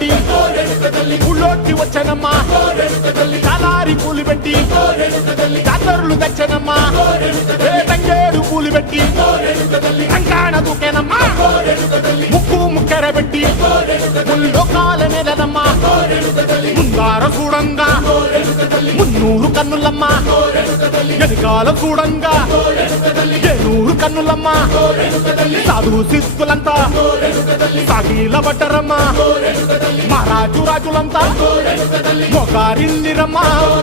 పెట్టి ఊళ్ళోకి వచ్చనమ్మా చాలారి పూలు పెట్టి జాతరులు తెచ్చనమ్మా తంగేడు పూలు పెట్టి కంకాణ దూకేనమ్మా ముక్కు ముక్కెర పెట్టి ముల్లోకాల నెలనమ్మా ముందార చూడంగా మున్నూరు కన్నులమ్మా వెనకాల చూడంగా ఏనూరు కన్నులమ్మా సాధు శిస్తులంతా సాగిల పడ్డరమ్మా మహారాజు రాజులంతా మొగారిందిరమ్మా.